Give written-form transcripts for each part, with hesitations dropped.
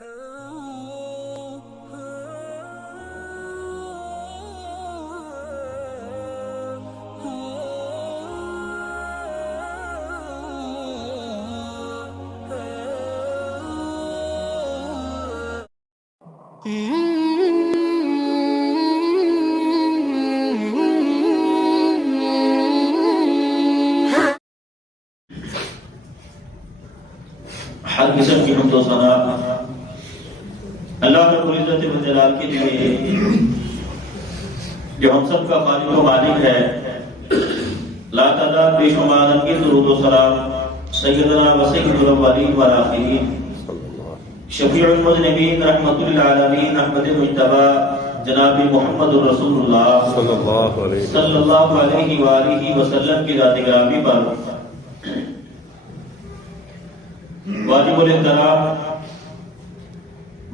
ہر قسم کی حمد و ثنا اللہ رب العزت و جلال کے لیے جو ہم سب کا خالق و مالک ہے. لا تعداد بے شمار ان کی درود و سلام سیدنا و سید الاولین والآخرین شفیع المذنبین رحمت للعالمین احمد مجتبی جناب محمد رسول اللہ صلی اللہ علیہ وآلہ وسلم کی ذات گرامی پر واجب الاحترام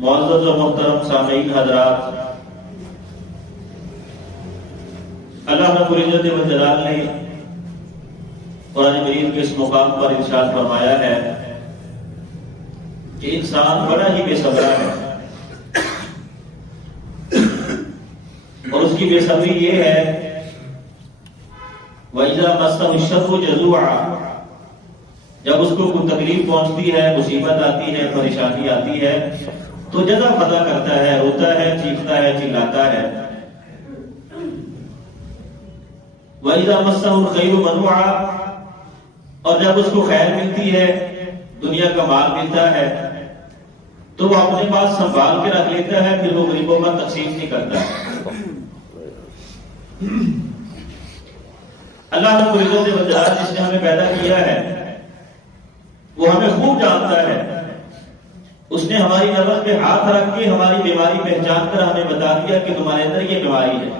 معزز و محترم سامعین حضرات، اللہ رب العزت و جلال نے قرآن مجید کے اس مقام پر ارشاد فرمایا ہے کہ انسان بڑا ہی بے صبر ہے، اور اس کی بے صبری یہ ہے وَإِذَا مَسَّهُ الشَّرُّ جَزُوعًا، جب اس کو کوئی تکلیف پہنچتی ہے، مصیبت آتی ہے، پریشانی آتی ہے تو جزا فضا کرتا ہے، روتا ہے، چیختا ہے، چلاتا ہے. وَإِذَا مَسَّهُ الْخَيْرُ مَنُوعًا، اور جب اس کو خیر ملتی ہے، دنیا کا مال ملتا ہے تو وہ اپنے پاس سنبھال کے رکھ لیتا ہے، پھر وہ غریبوں کا تقسیم نہیں کرتا. اللہ رب العزت و جلال جس نے ہمیں پیدا کیا ہے وہ ہمیں خوب جانتا ہے. اس نے ہماری نبض پہ ہاتھ رکھ کے ہماری بیماری پہچان کر ہمیں بتا دیا کہ تمہارے اندر یہ بیماری ہے.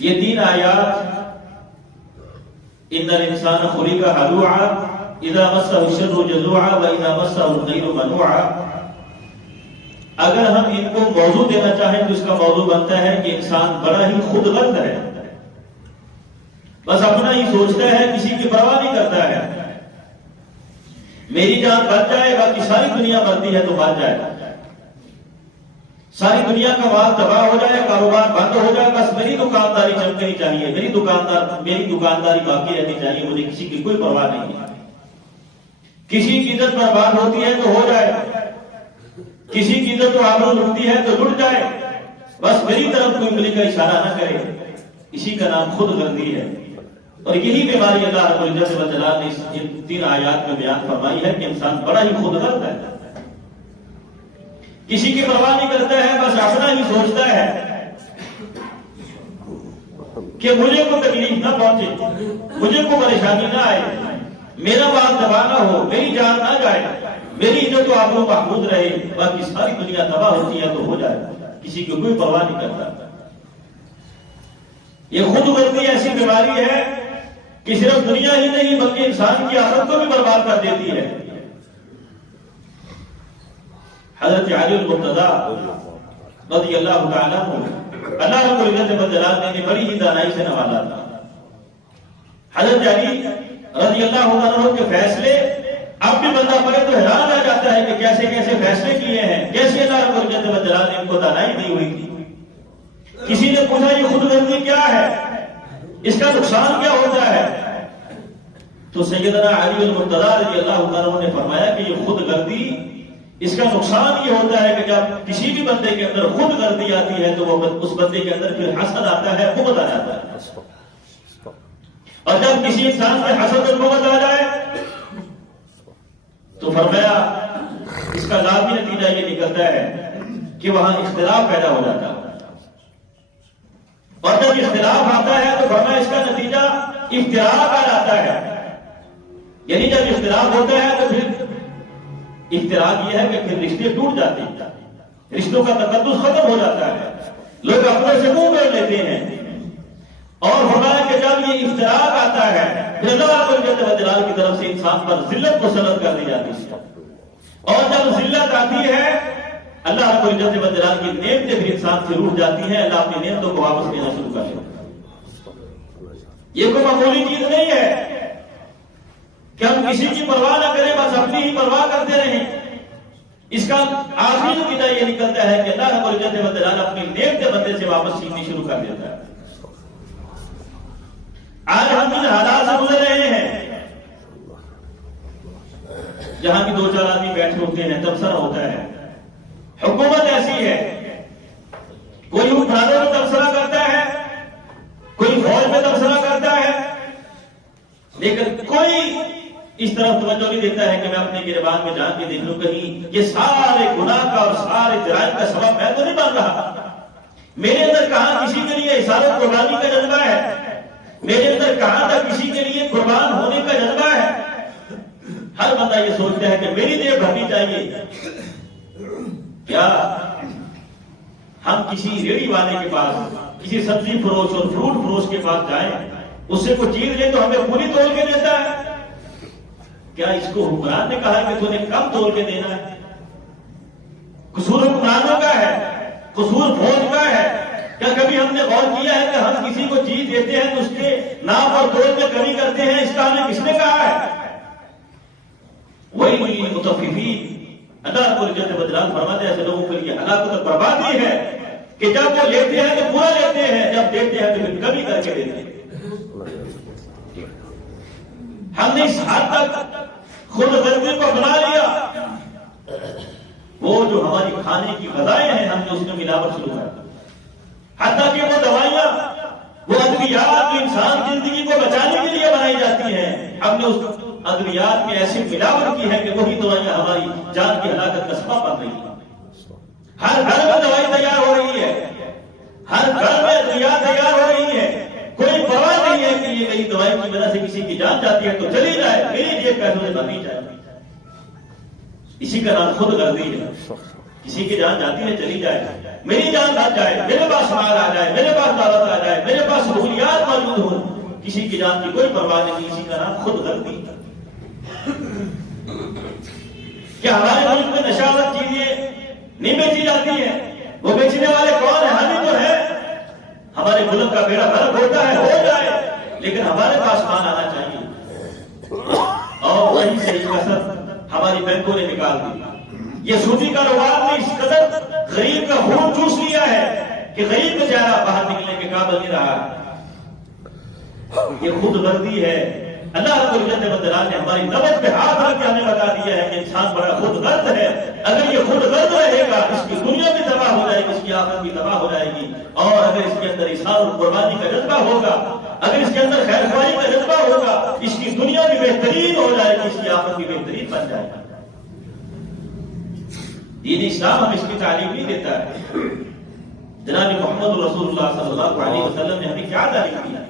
یہ 3 آیات ان الانسان خلق ہلوعا اذا مسہ الشر جزوعا واذا مسہ الخیر منوعا، اگر ہم ان کو موضوع دینا چاہیں تو اس کا موضوع بنتا ہے کہ انسان بڑا ہی خود غرض ہے، بس اپنا ہی سوچتا ہے، کسی کی پرواہ نہیں کرتا ہے. میری جان بچ جائے گا کہ ساری دنیا مرتی ہے تو بچ جائے گا، ساری دنیا کا مال تباہ ہو جائے، کاروبار بند ہو جائے، بس میری دکانداری چمکنی چاہیے، میری دکانداری باقی رہنی چاہیے، مجھے کسی کی کوئی پرواہ نہیں ہے. کسی کی عزت برباد ہوتی ہے تو ہو جائے، کسی کی عزت و آبرو لٹتی ہے تو لٹ جائے، بس میری طرف کوئی انگلی کا اشارہ نہ کرے. اسی کا نام خود غرضی ہے. اور یہی بیماری اللہ رب العزت و جلال نے ان 3 آیات میں بیان فرمائی ہے کہ انسان بڑا ہی خود غرض ہے، کسی کی پرواہ نہیں کرتا ہے، بس اپنا ہی سوچتا ہے کہ مجھے کو تکلیف نہ پہنچے، مجھے کو پریشانی نہ آئے، میرا مال تباہ نہ ہو، میری جان نہ جائے، میری عزت و آبرو محفوظ رہے. باقی ساری دنیا تباہ ہوتی ہے تو ہو جائے، کسی کی کوئی پرواہ نہیں کرتا. یہ خود غرضی ایسی بیماری ہے کہ صرف دنیا ہی نہیں بلکہ انسان کی آخرت کو بھی برباد کر دیتی ہے. حضرت علی المرتضی رضی اللہ تعالیٰ عنہ اللہ رب العزت و جلال نے بڑی ہی دانائی سے نوازا تھا. حضرت علی رضی اللہ عنہ کے فیصلے اب بھی بندہ پڑھے تو حیران آ جاتا ہے کہ کیسے کیسے فیصلے کیے ہیں، کیسے اللہ رب العزت و جلال نے ان کو دانائی دی ہوئی تھی. کسی نے پوچھا یہ خود غرضی کیا ہے، اس کا نقصان کیا ہوتا ہے؟ تو سیدنا علی المرتضی رضی اللہ عنہ نے فرمایا کہ یہ خود غرضی، اس کا نقصان یہ ہوتا ہے کہ جب کسی بھی بندے کے اندر خود غرضی آتی ہے تو وہ اس بندے کے اندر پھر حسد آتا ہے، بغض آ جاتا ہے. اور جب کسی انسان میں حسد اور بغض آ جائے تو فرمایا اس کا لازمی نتیجہ یہ نکلتا ہے کہ وہاں اختلاف پیدا ہو جاتا ہے. اور جب اختلاف آتا ہے تو فرمایا اس کا نتیجہ افتراق آ جاتا ہے. یعنی جب اختلاف ہوتا ہے تو پھر افتراق یہ ہے کہ پھر رشتے ٹوٹ جاتے ہیں، رشتوں کا تقدس ختم ہو جاتا ہے، لوگ اپنے سے منہ موڑ لیتے ہیں. اور فرمایا کہ جب یہ افتراق آتا ہے پھر اللہ رب العزت و جلال کی طرف سے انسان پر ذلت مسلط کر دی جاتی ہے. اور جب ذلت آتی ہے اللہ رب العزت و جلال کی نعمتیں پھر انسان سے روٹ جاتی ہیں، اللہ اپنی نعمتوں کو واپس لینا شروع کر دیتا ہے. یہ کوئی معمولی چیز نہیں ہے کہ ہم کسی کی پرواہ نہ کریں، بس اپنی ہی پرواہ کرتے رہیں. اس کا آخری نتیجہ یہ نکلتا ہے کہ اللہ رب العزت و جلال اپنی نیک بندے سے واپس سیکھنی شروع کر دیتا ہے. آج ہم جن حالات سے گزر رہے ہیں، جہاں بھی 2-4 آدمی بیٹھے ہوتے ہیں، تبصرہ ہوتا ہے. حکومت ایسی ہے، کوئی حکمرانوں میں تبصرہ کرتا ہے، کوئی فوج میں تبصرہ کرتا ہے، لیکن کوئی اس طرف توجہ نہیں دیتا ہے کہ میں اپنے گریبان میں جان کے دیکھ لوں کہیں یہ سارے گناہ کا اور سارے جرائم کا سبب میں تو نہیں بن رہا. میرے اندر کہاں کسی کے لیے اظہار قربانی کا جذبہ ہے، میرے اندر کہاں تک کسی کے لیے قربان ہونے کا جذبہ ہے. ہر بندہ یہ سوچتا ہے کہ میری دیہ بھرنی چاہیے. کیا ہم کسی ریڑھی والے کے پاس، کسی سبزی فروش اور فروٹ فروش کے پاس جائیں، اس سے کوئی چیز لے تو ہمیں پوری تول کے دیتا ہے؟ کیا اس کو حکمران نے کہا ہے کہ تو نے کم تول کے دینا ہے؟ قصور حکمرانوں کا ہے، قصور فوج کا ہے. کیا کبھی ہم نے غور کیا ہے کہ ہم کسی کو چیز دیتے ہیں تو اس کے نام اور تول میں کمی کرتے ہیں؟ اس کا ہمیں کس نے کہا ہے؟ وہی متففین، اللہ رب العزت و جلال فرماتے ہیں ایسے لوگوں کے لیے ہلاکت اور بربادی ہے کہ جب وہ لیتے ہیں تو پورا لیتے ہیں، جب دیتے ہیں تو پھر کمی کر کے دیتے ہیں. ہم نے اس حد تک خود غرضی کو بنا لیا، وہ جو ہماری کھانے کی غذائیں ہیں ہم نے اس میں ملاوٹ شروع کر دی. حتیٰ کہ وہ دوائیاں، وہ ادویات جو انسان کی زندگی کو بچانے کے لیے بنائی جاتی ہیں، ہم نے اس ادویات میں ایسی ملاوٹ کی ہے کہ وہی دوائیاں ہماری جان کی ہلاکت کا سبب بن رہی ہیں. ہر گھر میں دوائی تیار ہو رہی ہے، ہر گھر میں ادویات تیار ہو رہی ہے. کوئی پرواہ نہیں ہے کہ یہ نئی دوائی کی وجہ سے کسی کی جان جاتی ہے تو چلی جائے، میری جیب پیسوں سے بنی جائے. اسی کا نام خود غرضی ہے. کسی کی جان جاتی ہے چلی جائے، میری جان بچ جائے، میرے پاس مال آ جائے، میرے پاس دولت آ جائے، میرے پاس سہولیات موجود ہوں، کسی کی جان کی کوئی پرواہ نہیں. اسی کا نام خود غرضی. کیا ہمارے ملک میں نشاور چیزیں نہیں بیچی جاتی ہیں؟ وہ بیچنے والے کون ہیں؟ ہم ہی تو ہیں. ہمارے ملک کا بیڑا غرق ہوتا ہے، ہو جائے، لیکن ہمارے پاس مان آنا چاہیے. اور وہی صحیح کسر ہماری بینکوں نے نکال دی. یہ سودی کاروبار نے اس قدر غریب کا خون چوس لیا ہے کہ غریب بیچارہ باہر نکلنے کے قابل نہیں رہا. یہ خود غرضی ہے. اللہ رب العزت و جلال نے ہماری نبض پہ ہاتھ رکھ کے ہمیں بتا دیا ہے کہ انسان بڑا خود غرض ہے. اگر یہ خود غرض رہے گا، اس کی دنیا بھی تباہ ہو جائے گی، اس کی آخرت بھی تباہ ہو جائے گی. اور اگر اس کے اندر اظہار اور قربانی کا جذبہ ہوگا، اگر اس کے اندر خیر خواہی کا جذبہ ہوگا، اس کی دنیا بھی بہترین ہو جائے گی، اس کی آخرت بھی بہترین بن جائے گی. دین اسلام ہم اس کی تعلیم نہیں دیتا ہے. جناب محمد رسول اللہ صلی اللہ علیہ وسلم نے ہمیں کیا تعلیم دی؟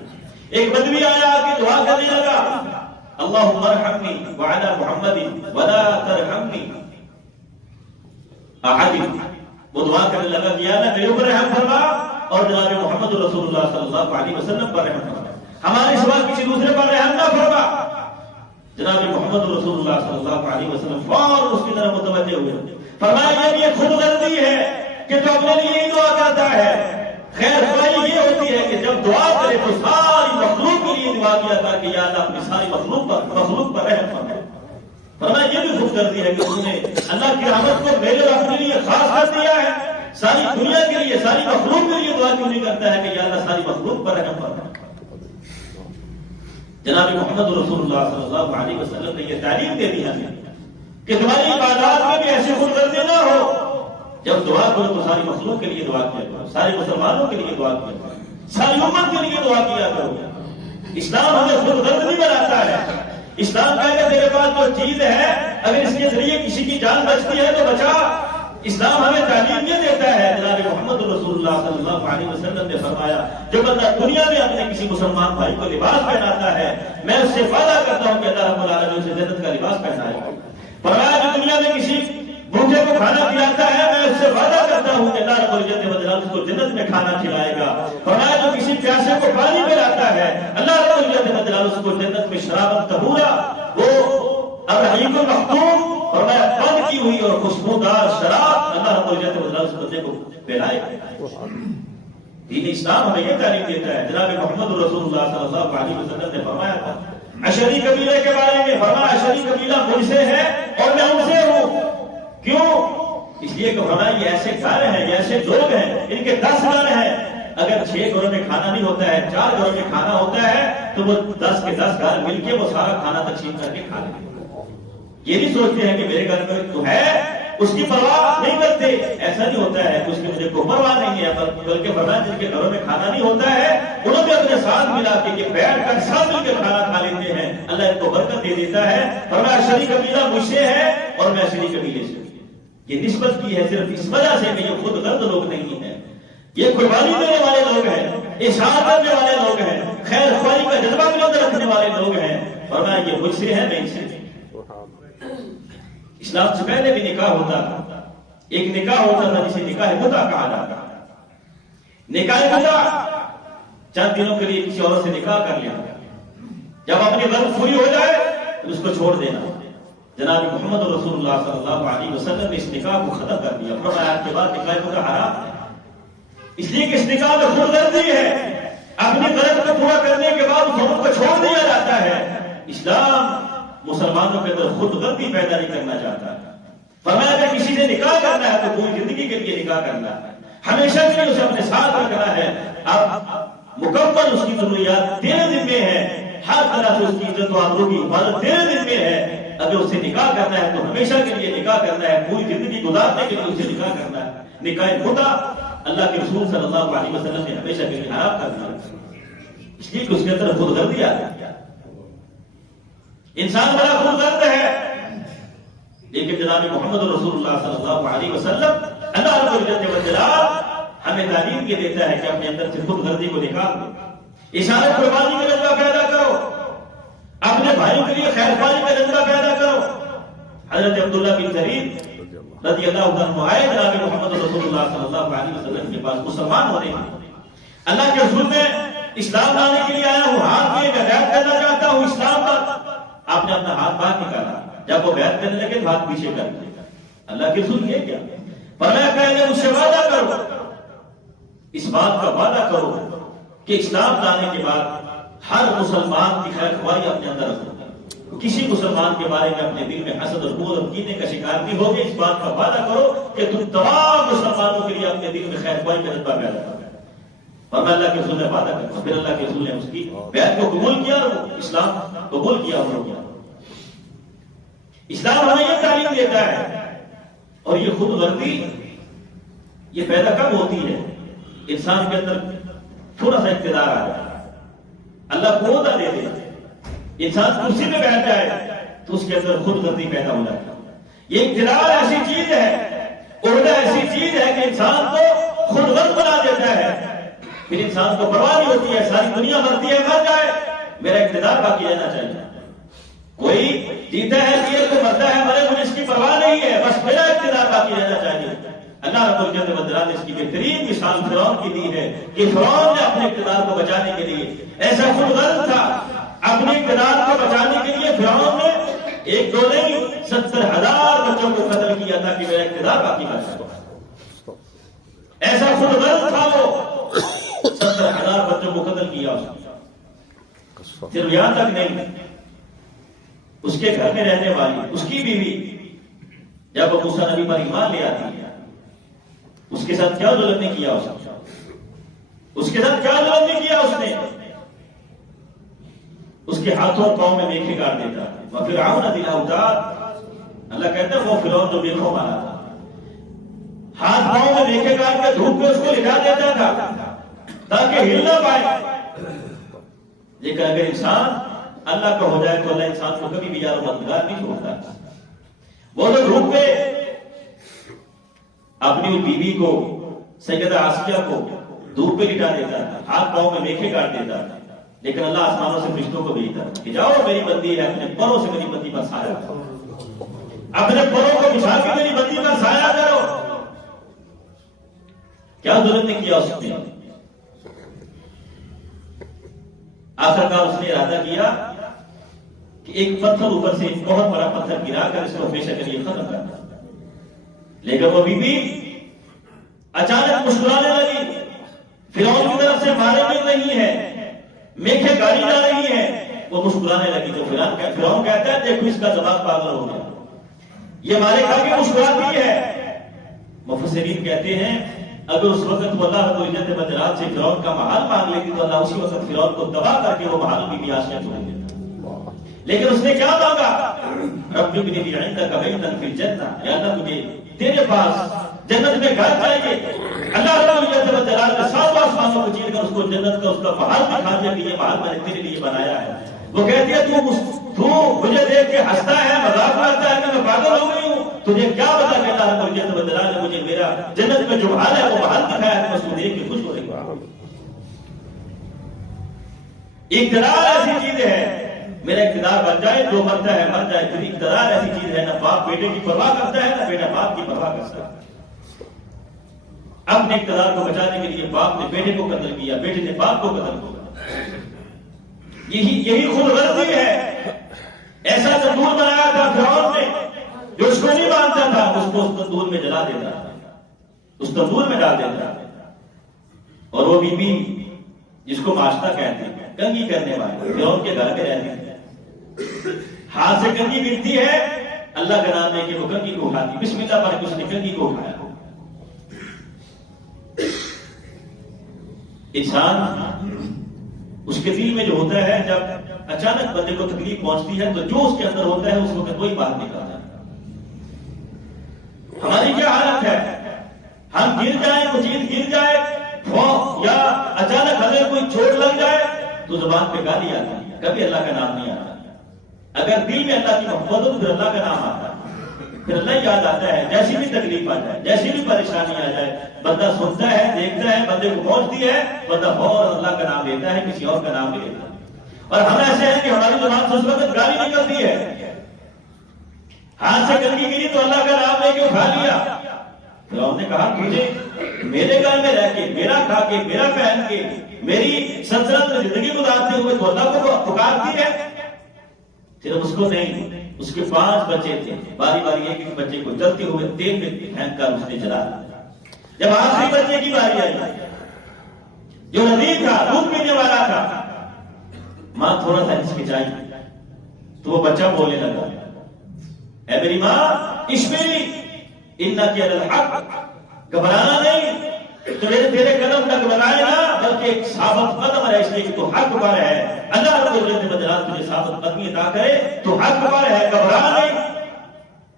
ایک بدوی آیا کہ دعا کرنے لگا، اللہم ارحمنی وعلی محمد ولا ترحمنی احد. وہ دعا کرنے لگا کہ یا اللہ میرے اوپر رحم فرما اور جناب محمد رسول اللہ صلی اللہ علیہ وسلم پر رحم فرما، ہمارے سوا کسی دوسرے پر رحم نہ فرما. جناب محمد رسول اللہ صلی اللہ علیہ وسلم فوراً اس کی طرف متوجہ ہوئے، فرمایا یہ خود غرضی ہے کہ جو اپنے لیے یہی دعا کرتا ہے. خیر خواہی یہ ہوتی ہے کہ جب دعا کرے تو ساری مخلوق کے لیے دعا کیا تھا کہ یا اللہ اپنی ساری مخلوق پر رحم فرما. فرمایا یہ بھی خود غرضی ہے کہ تم نے اللہ کی رحمت کو میرے اور اپنے لیے خاص کر دیا ہے. ساری دنیا کے لیے، ساری مخلوق کے لیے دعا کیوں نہیں کرتا ہے کہ یا اللہ ساری مخلوق پر رحم فرما. جناب محمد رسول اللہ صلی اللہ علیہ وسلم نے یہ تعلیم دے دی ہمیں کہ تمہاری عبادات میں بھی ایسی خود غرضی نہ ہو. جب دعا کرو تو ساری مخلوق کے لیے دعا کیا کرو، سارے مسلمانوں کے لیے دعا کیا کرو، ساری امت کے لیے دعا کیا کرو. اسلام ہمیں خود غرض نہیں بناتا ہے. اسلام کہتا ہے تیرے پاس جو چیز ہے اگر اس کے ذریعے کسی کی جان بچتی ہے تو بچا. اسلام ہمیں تعلیم یہ دیتا ہے. جناب محمد رسول اللہ صلی اللہ علیہ وسلم نے فرمایا جو بندہ دنیا میں اپنے کسی مسلمان بھائی کو لباس پہناتا ہے میں اس سے وعدہ کرتا ہوں کہ اللہ رب العالمین اسے جنت کا لباس پہنائے گا. فرمایا جو دنیا میں کسی بھوکے کو کھانا کھلاتا ہے میں اس سے وعدہ کرتا ہوں کہ اللہ رب العزت و جلال اس کو جنت میں کھانا کھلائے گا. فرمایا جو کسی پیاسے کو پانی پلاتا ہے اللہ رب العزت و جلال اس کو جنت میں شرابا طہورا، وہ الرحیق المختوم، فرمایا بند کی ہوئی اور خوشبودار شراب اللہ رب العزت و جلال اس بندے کو پلائے گا. دین اسلام ہمیں یہ تعلیم دیتا ہے. جناب محمد رسول اللہ صلی اللہ علیہ وسلم نے فرمایا تھا اشری قبیلے کے بارے میں، فرمایا اشری قبیلہ مجھ سے ہے اور میں ان سے ہوں. کیوں؟ اس لیے کہ ہمارے یہ ایسے گھر ہیں، یہ ایسے لوگ ہیں، ان کے 10 گھر ہیں، اگر 6 گھروں میں کھانا نہیں ہوتا ہے، 4 گھروں میں کھانا ہوتا ہے، تو وہ 10 کے 10 گھر مل کے وہ سارا کھانا تقسیم کر کے کھا لیں گے۔ یہ نہیں سوچتے ہیں کہ میرے گھر میں تو ہے، اس کی پرواہ نہیں کرتے۔ ایسا نہیں ہوتا ہے کہ اس کی مجھے کوئی پرواہ نہیں ہے، بلکہ فرمایا جن کے گھروں میں کھانا نہیں ہوتا ہے انہوں نے اپنے ساتھ ملا کے بیٹھ کر ساتھ مل کے کھانا کھا لیتے ہیں، اللہ ان کو برکت دے دیتا ہے۔ فرمایا شریک قبیلہ مجھ سے ہے اور میں شریک قبیلے سے۔ یہ نسبت کی ہے صرف اس وجہ سے کہ یہ خود غرض لوگ نہیں ہیں، یہ قربانی دینے والے لوگ ہیں، اشاعت کرنے والے لوگ ہیں، خیر خواہی کا جذبہ بھی اندر رکھنے والے لوگ ہیں۔ فرمایا یہ مجھ سے ہے، میں ان سے۔ اسلام سے پہلے بھی نکاح ہوتا تھا، ایک نکاح ہوتا تھا جسے نکاح متع کہا جاتا ہے۔ نکاح متع چند دنوں کے لیے کسی عورت سے نکاح کر لیا، جب اپنی غرض پوری ہو جائے تو اس کو چھوڑ دینا۔ جناب محمد رسول اللہ صلی اللہ علیہ وسلم نے اس نکاح کو ختم کر دیا۔ فرمایا آج کے بعد نکاح متع حرام ہے، اس لیے کہ اس نکاح میں خود غرضی ہے، اپنی غرض کو پورا کرنے کے بعد اس عورت کو چھوڑ دیا جاتا ہے۔ اسلام مسلمانوں کے اندر خود غرضی پیدا نہیں کرنا چاہتا۔ فرمایا کہ کسی سے نکاح کرنا ہے تو پوری زندگی کے لیے نکاح کرنا ہے، ہمیشہ کے لیے اسے اپنے ساتھ رکھنا ہے۔ اب مکمل اس کی ضروریات تیرے ذمہ ہے، ہر طرح سے اس کی عزت و آبرو کی حفاظت تیرے ذمہ ہے۔ اگر اسے نکاح کرنا ہے تو ہمیشہ کے لیے نکاح کرنا ہے، پوری زندگی گزارنے کے لیے اسے نکاح کرنا ہے۔ نکاح متع اللہ کے رسول صلی اللہ علیہ وسلم نے ہمیشہ کے لیے حرام کر دیا، اس لیے کہ اس کے اندر خود غرضی آ گئی۔ انسان بڑا خود غرض ہے، لیکن جناب محمد رسول اللہ صلی اللہ علیہ وسلم اللہ رب العزت والجلال ہمیں تعلیم یہ دیتا ہے کہ اپنے اندر سے خود غرضی کو نکال دو، اشارہ قربانی کا جذبہ پیدا کرو، اپنے بھائیوں کے لیے خیر خواہی کا جذبہ پیدا کرو۔ حضرت عبداللہ بن زرید رضی اللہ عنہ آئے جناب محمد رسول اللہ صلی اللہ علیہ وسلم کے پاس مسلمان ہونے ہیں، اللہ کے رسول میں اسلام لانے کے لیے آیا ہوں، ہاتھ میں بیعت کرنا چاہتا ہوں اسلام پر۔ آپ نے اپنا ہاتھ باہر نکالا، جب وہ بیعت کرنے لگے تو ہاتھ پیچھے کر دیا۔ اللہ کے رسول یہ کیا؟ فرمایا کہ مجھ سے وعدہ کرو، اس بات کا وعدہ کرو کہ اسلام لانے کے بعد ہر مسلمان کی خیر خواہی اپنے اندر رکھو، کسی مسلمان کے بارے میں اپنے دل میں حسد اور بغض اور کینے کا شکار نہیں ہوگے۔ اس بات کا وعدہ کرو کہ تم تمام مسلمانوں کے لیے اپنے دل میں خیر خواہی کا جذبہ پیدا کرو۔ فرمایا اللہ کے رسول نے وعدہ کرا، پھر اللہ کے رسول نے اس کی بیعت کو قبول کیا، اسلام قبول کیا اور کیا۔ اسلام ہمیں یہ تعلیم دیتا ہے، اور یہ خود غرضی یہ پیدا کب ہوتی ہے؟ انسان کے اندر تھوڑا سا اقتدار آ جائے، اللہ کو عہدہ دے دے، انسان کرسی پہ بیٹھ جائے تو اس کے اندر خود غرضی پیدا ہو جاتی ہے۔ یہ اقتدار ایسی چیز ہے، عہدہ ایسی چیز ہے کہ انسان کو خود غرض بنا دیتا ہے، پھر انسان کو پرواہ نہیں ہوتی ہے، ساری دنیا مرتی ہے مر جائے، میرا اقتدار باقی رہنا چاہیے۔ کوئی جیتا ہے کہ کوئی مرتا ہے مرے، مجھے اس کی پرواہ نہیں ہے، بس میرا اقتدار باقی رہنا چاہیے۔ اللہ رب العزت والجلال نے اس کی بہترین مثال فرعون کی دی ہے کہ فرعون نے اپنے اقتدار کو بچانے کے لیے ایسا خود غرض تھا، اپنے اقتدار کو بچانے کے لیے فرعون نے 1 2 نہیں 70,000 بچوں کو قتل کیا تھا کہ میرا اقتدار باقی رہ سکے۔ ایسا خود غرض تھا، وہ 70,000 بچوں کو قتل کیا اس نے۔ صرف یہاں تک نہیں، اس کے گھر میں رہنے والی اس کی بیوی جب وہ موسیٰ نبی پر ایمان لے آتی ہے، اس کے ساتھ کیا ظلم نہیں کیا اس کے ساتھ کیا ظلم نہیں کیا اس نے؟ اس کے ہاتھوں پاؤں میں میخیں کاٹ دیتا۔ وَفِرْعَوْنَ ذِي الْأَوْتَادِ، اللہ کہتا ہے وہ فرعون جو میخوں مارا تھا، ہاتھ پاؤں میں میخیں کاٹ کے دھوپ میں اس کو لٹا دیتا تھا تاکہ ہل نہ پائے۔ لیکن اگر انسان اللہ کا ہو جائے تو اللہ انسان کو کبھی بھی یار مددگار نہیں چھوڑتا۔ وہ تو دھوپ پہ اپنی بیوی کو سیدہ آسیہ کو دھوپ پہ لٹا دیتا تھا، ہاتھ پاؤں میں میخیں کاٹ دیتا تھا، لیکن اللہ آسمانوں سے فرشتوں کو بھیجتا کہ جاؤ میری بندی ہے، اپنے پروں سے میری بندی پر سایہ کرو، اپنے پروں کو بچھا کے میری بندی پر سایہ کرو۔ کیا ظلم نے کیا اس نے؟ آخرکار اس نے ارادہ کیا کہ ایک پتھر اوپر سے ایک بہت بڑا پتھر گرا کر اس کو ہمیشہ کے لیے ختم کرنا، لیکن وہ بیوی اچانک مسکرانے لگی، فرعون کی طرف سے مارے بھی نہیں ہے، میخیں گاڑی جا رہی ہے، وہ مسکرانے لگی۔ تو فرعون کہتا ہے دیکھو اس کا دماغ پاگل ہو گیا، یہ مالک کی مسکراتی ہے. مفسرین کہتے ہیں اگر اس وقت وہ اللہ رب العزت بدرات سے فرعون کا محل مانگ لیتی تو اللہ اسی وقت فرعون کو تباہ کر کے وہ محل بھی آسیہ چھوڑ دیتا. لیکن اس نے کیا مانگا؟ رب ابن لی عندک بیتا فی الجنہ، یا اللہ مجھے تیرے پاس جنت میں گھر چاہیے. اللہ رب العزت بدرات کے ساتھ آسمانوں کو چیر کر اس کو جنت کا اس کا محل دکھا دیا کہ یہ محل میں نے تیرے لیے بنایا ہے. وہ کہتی ہے تو مجھے دیکھ کے ہنستا ہے، مذاق کرتا ہے کہ میں پاگل ہو گئی ہوں. تجھے کیا پتا کہ اللہ رب العزت بدرات نے مجھے میرا جنت میں جو محل ہے وہ محل دکھایا ہے، اس کو دیکھ کے خوش ہو رہی ہوں. اقتدار ایسی چیز ہے، میرا اقتدار بن جائے جو مرتا ہے مر جائے. پھر اقتدار ایسی چیز ہے، نہ باپ بیٹے کی پرواہ کرتا ہے نہ بیٹا باپ کی پرواہ کرتا ہے. اپنے اقتدار کو بچانے کے لیے باپ نے بیٹے کو قتل کیا، بیٹے نے باپ کو قتل کیا. یہی خود غرضی ہے. ایسا تندور بنایا تھا فرعون نے، جو اس کو نہیں مانتا تھا اس کو اس تندور میں جلا دیتا، اس تندور میں ڈال دیتا. اور وہ بی بی جس کو ماشتہ کہتے ہیں، کنگھی کرنے والے، فرعون کے گھر پہ رہتی ہے، ہاتھ سے کنگھی گرتی ہے، اللہ کا نام لے کے وہ کنگھی کو اٹھاتی، بسم اللہ پڑھ کے اس نے کنگھی کو اٹھایا. انسان اس کے دل میں جو ہوتا ہے، جب اچانک بندے کو تکلیف پہنچتی ہے تو جو اس کے اندر ہوتا ہے اس وقت وہی باہر نکلتا ہے. ہماری کیا حالت ہے؟ ہم گر جائیں، کوئی چیز گر جائے یا اچانک ہمیں کوئی چوٹ لگ جائے تو زبان پہ گالی آتی ہے، کبھی اللہ کا نام نہیں آتا. اگر دل میں اللہ کی محبت ہو تو پھر اللہ کا نام آتا ہے، پھر اللہ یاد آتا ہے. جیسی بھی تکلیف آ جائے، جیسی بھی پریشانی آ جائے، بندہ سنتا ہے، دیکھتا ہے، بندے کو پہنچتی ہے، بندہ فوراً اللہ کا نام لیتا ہے، کسی اور کا نام نہیں لیتا. اور ہم ایسے ہیں کہ ہماری زبان سے اس وقت گالی نکلتی ہے. ہاتھ سے کنگھی گری تو اللہ کا نام لے کے اٹھا لیا. فرعون نے کہا مجھے میرے گھر میں رہ کے، میرا کھا کے، میرا پہن کے، میری سلطنت میں زندگی گزارتے ہوئے تو اللہ کو پکارتی ہے. صرف اس کو نہیں، اس کے 5 بچے تھے، باری باری ایک ایک بچے کو جلتے ہوئے تیل میں پھینک کر اس نے جلا دیا. جب آخری بچے کی باری آئی جو نبی تھا، دودھ پینے والا تھا، ماں تھوڑا سا ہچکچائی تو وہ بچہ بولنے لگا، اے میری ماں اشبری انک علی الحق، گھبرانا نہیں، تو تیرے قدم نہ گھبرائے گا بلکہ ایک ثابت قدم ہے، اس لیے کہ تو حق پر ہے. اللہ رب العزت بدرات تجھے ثابت قدمی عطا کرے تو حق پر ہے، گھبرا نہیں.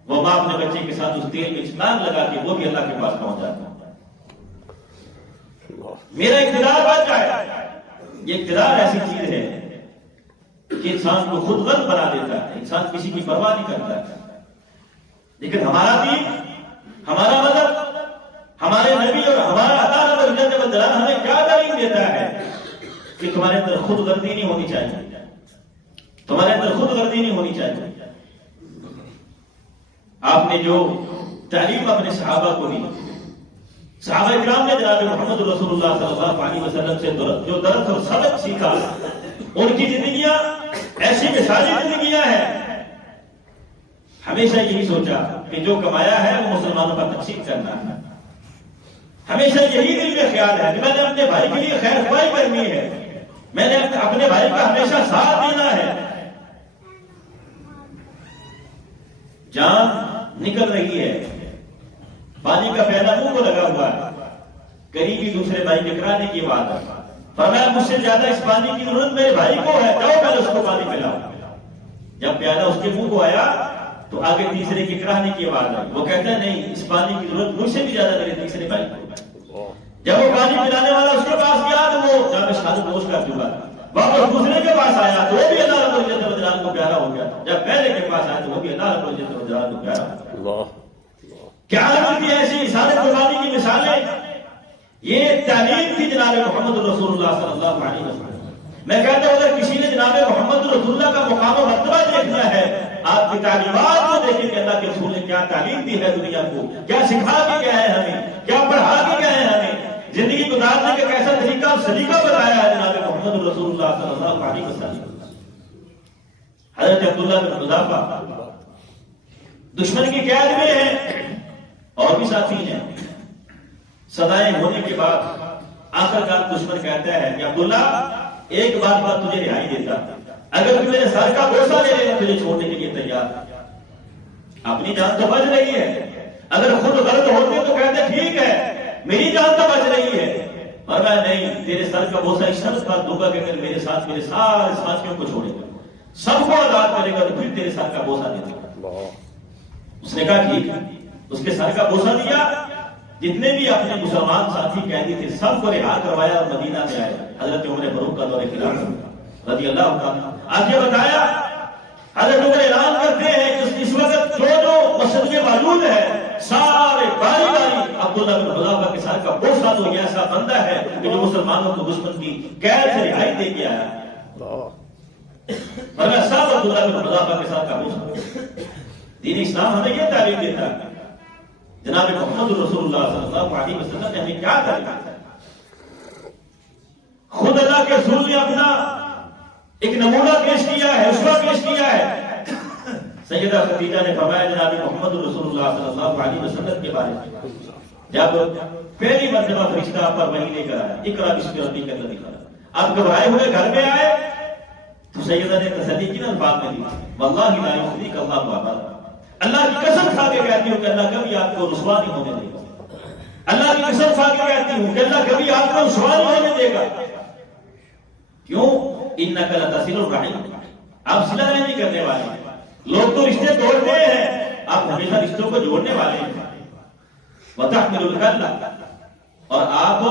وہ ماں اپنے بچے کے ساتھ اس تیل میں چھلانگ لگا کے وہ بھی اللہ کے پاس پہنچ جاتا. میرا اقتدار بن جائے. یہ اقتدار ایسی چیز ہے کہ انسان کو خود غرض بنا دیتا ہے، انسان کسی کی پرواہ نہیں کرتا ہے. لیکن ہمارا دین، ہمارا مذہب، ہمارے نبی اور ہمارا اللہ رب العزت بدرات ہمیں کیا تعلیم دیتا ہے کہ تمہارے اندر خود غرضی نہیں ہونی چاہیے، تمہارے اندر خود غرضی نہیں ہونی چاہیے. آپ نے جو تعلیم اپنے صحابہ کو دی، صحابہ اکرام نے جناب محمد رسول اللہ صلی اللہ علیہ وسلم سے جو درس اور سبق سیکھا، ان کی زندگیاں ایسی مثالی زندگیاں ہیں. ہمیشہ یہی سوچا کہ جو کمایا ہے وہ مسلمانوں پر تقسیم کرنا ہے. ہمیشہ یہی دل میں خیال ہے کہ میں نے اپنے بھائی کے لیے خیر خواہی کرنی ہے، میں نے اپنے بھائی کا ہمیشہ ساتھ دینا ہے. جان نکل رہی ہے، پانی کا پیالہ منہ کو لگا ہوا ہے، قریبی دوسرے بھائی کے کرانے کی بات ہے. فرمایا مجھ سے زیادہ اس پانی کی ضرورت میرے بھائی کو ہے، جاؤ پہلے اس کو پانی پلاؤ. جب پیالہ اس کے منہ کو آیا تو آگے تیسرے کے کرانے کی آواز آئی. وہ کہتا ہے نہیں، اس پانی کی ضرورت مجھ سے بھی زیادہ میرے تیسرے بھائی کو. جب وہ پانی پلانے والا اس کے پاس گیا تو وہ جہاں میں شہادت نوش کر چکا تھا. واپس دوسرے کے پاس آیا تو وہ بھی اللہ رب العزت بدرات کو پیارا ہو گیا. جب پہلے کے پاس آیا تو وہ بھی اللہ رب العزت بدرات کو پیارا ہو گیا. کیا ہوتی ہے ایسی سارے قربانی کی مثالیں؟ یہ تعلیم تھی جناب محمد رسول اللہ صلی اللہ علیہ وسلم. میں کہتا ہوں اگر کسی نے جناب محمد رسول اللہ کا مقام و مرتبہ دیکھنا ہے، آپ کی تعلیمات کو دیکھیں کہ اللہ کے رسول نے کیا تعلیم دی ہے دنیا کو، کیا سکھا کے گیا ہے ہمیں، کیا پڑھا کے گیا ہے ہمیں، زندگی گزارنے کا کیسا طریقہ اور سلیقہ بتایا ہے جناب محمد رسول اللہ صلی اللہ علیہ وسلم. حضرت عبداللہ بن حذافہ دشمن کی قید میں ہیں، اور بھی ساتھی ہیں. سزائیں ہونے کے بعد آخرکار دشمن کہتا ہے کہ عبداللہ ایک بات پر تجھے رہائی دیتا، اگر تو میرے سر کا بوسہ لے لینا تجھے چھوڑنے کے لیے تیار. اپنی جان تو بچ رہی ہے، اگر خود غلط ہوتے تو کہتے ٹھیک ہے میری جان تو بچ رہی ہے، اور میں نہیں، تیرے سر کا بوسہ اس شخص پر دوں گا کہ اگر میرے سارے ساتھیوں کو چھوڑے گا، سب کو آزاد کرے گا تو پھر تیرے سر کا بوسہ دے گا۔ اس نے کہا ٹھیک ہے، اس کے سر کا بوسہ دیا، جتنے بھی اپنے مسلمان ساتھی قیدی تھے سب کو رہا کروایا اور مدینہ میں آئے۔ حضرت عمر فاروق کا دور خلافت رضی اللہ تعالیٰ آگے بتایا، حضرت عمر اعلان کرتے ہیں کہ اس وقت جو مسجد میں موجود ہے سارے باری باری عبداللہ بن حذافہ کے سر کا بوسہ تو یہ ایسا بندہ ہے کہ جو مسلمانوں کو دشمن کی قید سے رہائی دے کے آیا، ورنہ سب عبداللہ بن حذافہ کے سر کا بوسہ۔ دین اسلام ہمیں یہ تعلیم دیتا ہے، جناب محمد رسول اللہ صلی اللہ علیہ وسلم نے ہمیں کیا تعلیم دیتا ہے؟ خود اللہ کے رسول نے اپنا ایک نمونہ پیش کیا ہے، اسوہ پیش کیا ہے۔ سیدہ خدیجہ نے فرمایا جناب محمد رسول اللہ صلی اللہ علیہ وسلم کے بارے میں، جب پہلی مرتبہ فرشتہ آپ پر وحی لے کر آیا، اقرا بسم ربک الذی خلق، آپ گھبرائے ہوئے گھر میں آئے تو سیدہ نے تسلی کی نا الفاظ میں دی، واللہ لا یخزیک اللہ ابدا، اللہ کی قسم کھا کے کہتی ہوں کہ اللہ کبھی آپ کو رسوا نہیں ہونے دے گا، اللہ کی قسم کھا کے کہتی ہوں کہ اللہ کبھی آپ کو رسوا نہیں ہونے دے گا۔ کیوں؟ انک لتصل الرحم، آپ صلہ رحمی کرنے والے ہیں، لوگ تو رشتے توڑتے ہیں، آپ ہمیشہ رشتوں کو جوڑنے والے ہیں۔ وتحمل الکل، اور آپ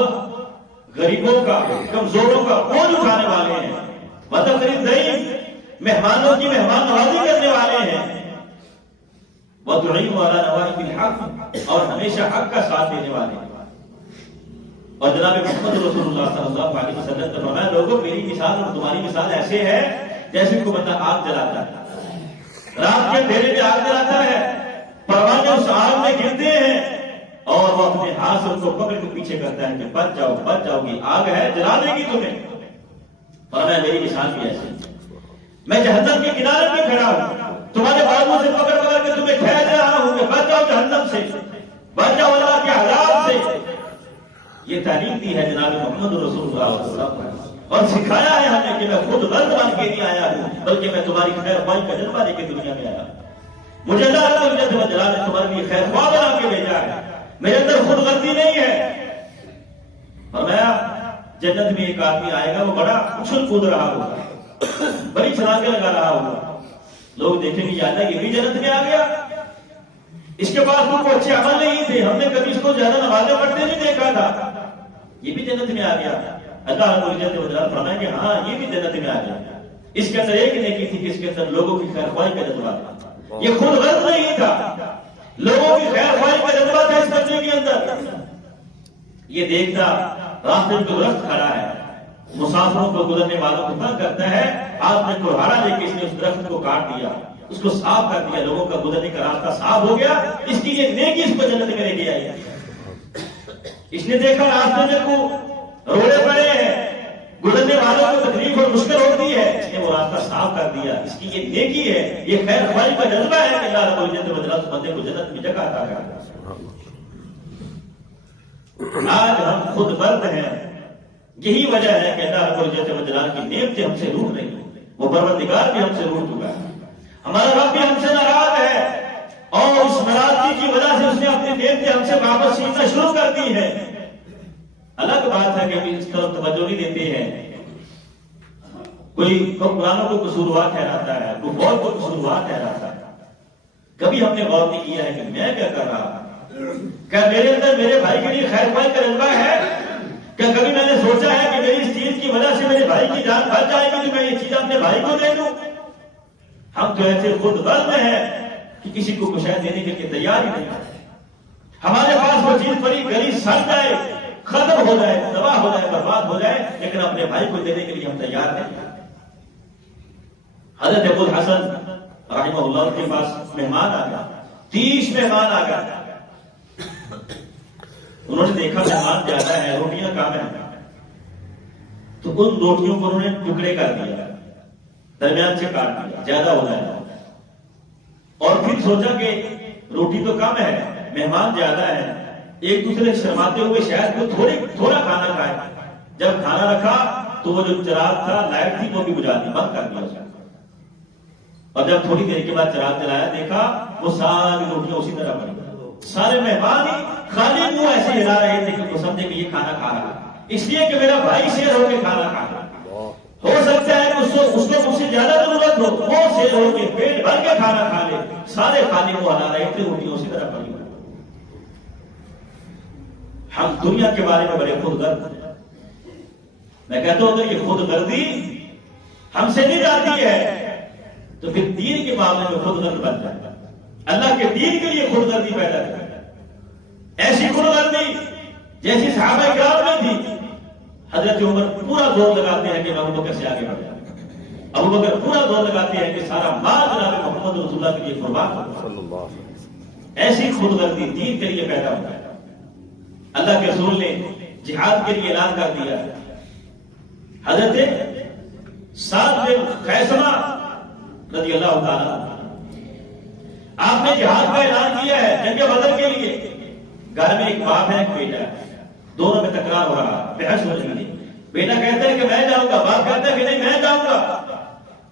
غریبوں کا کمزوروں کا بوجھ اٹھانے والے ہیں۔ وتقری الضیف، مہمانوں کی مہمان نوازی کرنے والے ہیں۔ وتعین علی نوائب الحق، اور ہمیشہ حق کا ساتھ دینے والے ہیں۔ اور جناب محمد رسول اللہ صلی اللہ علیہ وسلم نے فرمایا لوگوں میری مثال اور تمہاری مثال ایسے ہے جیسے کوئی بندہ آگ جلاتا ہے، رات کے اندھیرے میں آگ جلاتا ہے، پروانے اس آگ میں گرتے ہیں اور وہ اپنے ہاتھ سے ان کو پکڑ کے پیچھے کرتا ہے کہ بچ جاؤ بچ جاؤ گی، آگ ہے جلا دے گی تمہیں۔ فرمایا میری مثال بھی ایسی، میں جہنم کے کنارے پہ کھڑا ہوں، تمہارے بازو سے پکڑ پکڑ کے تمہیں کھینچ رہا ہوں کہ بچ جاؤ جہنم سے، بچ جاؤ اللہ کے عذاب سے۔ یہ تعلیم دی ہے جناب محمد رسول اللہ صلی اللہ علیہ وسلم، اور سکھایا ہے ہمیں کہ میں خود غلط بن کے نہیں آیا ہوں بلکہ میں تمہاری خیر خواہی کا جذبہ لے کے دنیا میں آیا، مجھے اللہ رب الجلال نے تمہارے لیے خیر خواہ بنا کے بھیجا ہے، میرے اندر خود غلطی نہیں ہے۔ فرمایا جنت میں ایک آدمی آئے گا، وہ بڑا اچھل کود رہا ہوگا، بڑی چھلانگیں لگا رہا ہوگا، لوگ دیکھیں گے یاد ہے یہ بھی جنت میں آ گیا، اس کے پاس کوئی اچھے عمل نہیں تھے، ہم نے کبھی اس کو زیادہ نمازیں پڑھتے نہیں دیکھا تھا، یہ بھی جنت میں آ گیا۔ اللہ رب العزت فرمائے کہ ہاں یہ بھی جنت میں آ گیا، اس کے اندر ایک نیکی تھی کہ اس کے اندر لوگوں کی خیر خواہی کا جذبہ تھا، یہ خود غلط نہیں تھا، لوگوں کی خیر خواہی کا جذبہ تھا اس بچے کے اندر۔ یہ دیکھتا راستے میں درخت کھڑا ہے، مسافروں کو گزرنے والوں کو تنگ کرتا ہے، ہاتھ میں کلہاڑا لے کے اس نے اس درخت کو کاٹ دیا، اس کو صاف کر دیا، لوگوں کا گزرنے کا راستہ صاف ہو گیا، اس کی یہ نیکی اس کو جنت میں لے کے آئی۔ اس نے دیکھا راستے میں کو روڑے پڑے ہیں، گزرنے والوں کو تکلیف اور مشکل ہوتی ہے، اس نے وہ راستہ صاف کر دیا، اس کی یہ نیکی ہے، یہ خیر خواہی کا جذبہ ہے کہ اللہ رب العزت بندے کو جنت میں جگہ عطا کرتا ہے۔ آج ہم خود برد ہیں، یہی وجہ ہے کہ اللہ رب العزت کی نعمتیں ہم سے روٹ رہی ہیں، وہ پروردگار بھی ہم سے روٹ چکا ہے، ہمارا رب بھی ہم سے ناراض ہے، اور اس ناراضگی کی وجہ سے اس نے اپنی نعمتیں ہم سے واپس چھیننا شروع کر دی ہے۔ الگ بات ہے کہ ہم اس طرف توجہ نہیں دیتے ہیں، کوئی قرآنوں کو قصوروار ٹھہراتا ہے، کوئی غور کو قصوروار ٹھہراتا ہے، کبھی ہم نے غور نہیں کیا ہے کہ میں کیا کر رہا ہوں، کیا میرے اندر میرے بھائی کے لیے خیر خواہی کا جذبہ ہے، کیا کبھی میں نے سوچا ہے کہ میری اس چیز کی وجہ سے میرے بھائی کی جان بچ جائے گی تو میں یہ چیز اپنے بھائی کو دے دوں؟ ہم تو ایسے خود غرض ہیں کہ کسی کو کچھ دینے کے لیے تیار ہی نہیں، ہمارے پاس وہ چیز بڑی گلی سڑ جائے، ختم ہو جائے، تباہ ہو جائے، برباد ہو جائے، لیکن اپنے بھائی کو دینے کے لیے ہم تیار نہیں۔ حضرت ابو الحسن رحمہ اللہ کے پاس مہمان آ گیا، 30 مہمان آ گیا، انہوں نے دیکھا مہمان زیادہ ہے، روٹیاں کم ہیں، تو ان روٹیوں کو انہوں نے ٹکڑے کر دیا، درمیان سے کاٹ دیا، زیادہ ہو جائے، اور پھر سوچا کہ روٹی تو کم ہے، مہمان زیادہ ہے، ایک دوسرے شرماتے ہوئے شاید وہ تھوڑا کھانا کھائے، جب کھانا رکھا تو وہ جو چراغ تھا، لائٹ تھی، وہ بھی بجھا دی، بند کر دیا۔ اور جب تھوڑی دیر کے بعد چراغ جلایا دیکھا وہ ساری روٹیاں اسی طرح بنی، سارے مہمان ہی خالی منہ ایسے ہلا رہے تھے کہ وہ سمجھے کہ یہ کھانا کھا رہا ہے، اس لیے کہ میرا بھائی شیر ہو کے کھانا کھا رہا ہے۔ ہو سکتا ہے کہ اس کو مجھ سے زیادہ ضرورت ہو، وہ شیر ہو کے پیٹ بھر کے کھانا کھا لے، سارے خالی منہ ہلا رہے تھے، روٹیاں اسی طرح بنی۔ ہم دنیا کے بارے میں بڑے خود غرض ہیں۔ میں کہتا ہوں اگر یہ خود غرضی ہم سے نہیں جاتی ہے تو پھر دین کے معاملے میں خود غرض بن جائے گا۔ اللہ کے دین کے لیے خود غرضی پیدا کرے گا، ایسی خود غرضی جیسی صحابہ کرام میں تھی۔ حضرت عمر پورا زور لگاتے ہیں کہ میں ابو بکر سے آگے بڑھ جاؤں، ابو بکر پورا زور لگاتے ہیں کہ سارا مال جناب محمد رسول اللہ کے لیے قربان ہو۔ ایسی خود غرضی دین کے لیے پیدا ہوتا ہے۔ اللہ کے رسول نے جہاد کے لیے اعلان کر دیا۔ حضرت سعد بن خیثمہ رضی اللہ تعالیٰ آپ نے جہاد کا اعلان کیا ہے جنگ بدر کے لیے۔ گھر میں ایک باپ ہے ایک بیٹا ہے، دونوں میں تکرار ہو رہا، بحث ہو رہی ہے۔ بیٹا کہتا ہے کہ میں جاؤں گا، باپ کہتا ہے کہ نہیں میں جاؤں گا۔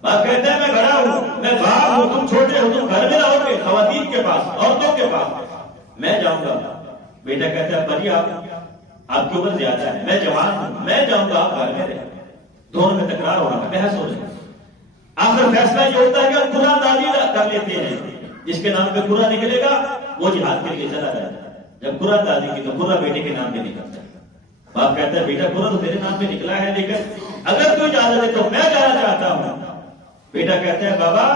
باپ کہتا ہے میں بڑا ہوں، میں باپ ہوں، تم چھوٹے ہو، تم گھر میں رہو گے خواتین کے پاس، عورتوں کے پاس، میں جاؤں گا۔ بیٹا کہتا ہے بھائی آپ کی عمر زیادہ ہے، میں جوان ہوں، میں جاؤں گا، آپ گھر میں رہیں۔ دونوں میں تکرار ہو رہا ہے، بحث ہو رہی ہے۔ آخر فیصلہ یہ ہوتا ہے کہ ہم قرآن دادی کر لیتے ہیں، جس کے نام پہ قرآن نکلے گا وہ جہاد کے لیے چلا جائے گا۔ جب قرآن دادی کی تو قرآن بیٹے کے نام پہ نکلتا ہے۔ باپ کہتا ہے بیٹا قرآن تو تیرے نام پہ نکلا ہے، لیکن اگر کوئی اجازت ہے تو میں جانا چاہتا ہوں۔ بیٹا کہتا ہے بابا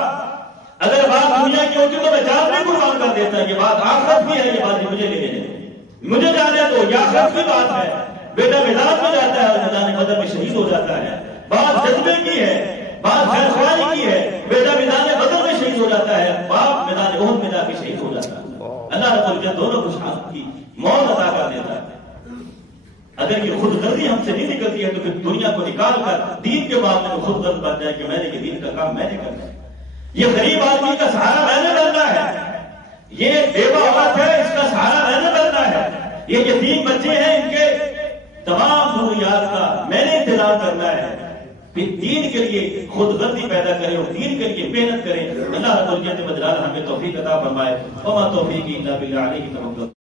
اگر بات دنیا کی ہوتی تو میں جان بھی قربان کر دیتا، یہ بات آخرت کی ہے، یہ بات مجھے لے لینے مجھے جانے تو یہ آخرت کی بات ہے۔ بیٹا میدان میں جاتا ہے اور میدان بدر میں شہید ہو جاتا ہے۔ بات جذبے کی ہے، بات خیرخواہی کی ہے، بیٹا میدان بدر میں شہید ہو جاتا ہے، باپ میدان احد میں جا کے شہید ہو جاتا ہے۔ اللہ رب العزت دونوں کو شہادت کی موت عطا کر دیتا ہے۔ اگر یہ خود غرضی ہم سے نہیں نکلتی ہے تو پھر دنیا کو نکال کر دین کے معاملے میں خود غرض بن جائے کہ میں نے یہ دین کا کام میں نے کرنا ہے، یہ غریب آدمی کا سہارا میں نے بننا ہے، یہ بیوہ عورت ہے اس کا سہارا میں نے بننا ہے، یہ یتیم بچے ہیں ان کے تمام ضروریات کا میں نے انتظام کرنا ہے۔ پھر دین کے لیے خود غرضی پیدا کریں اور دین کے لیے محنت کریں۔ اللہ رب العزت ہمیں توفیق عطا فرمائے۔ وما توفیقی الا باللہ علیہ توکلت۔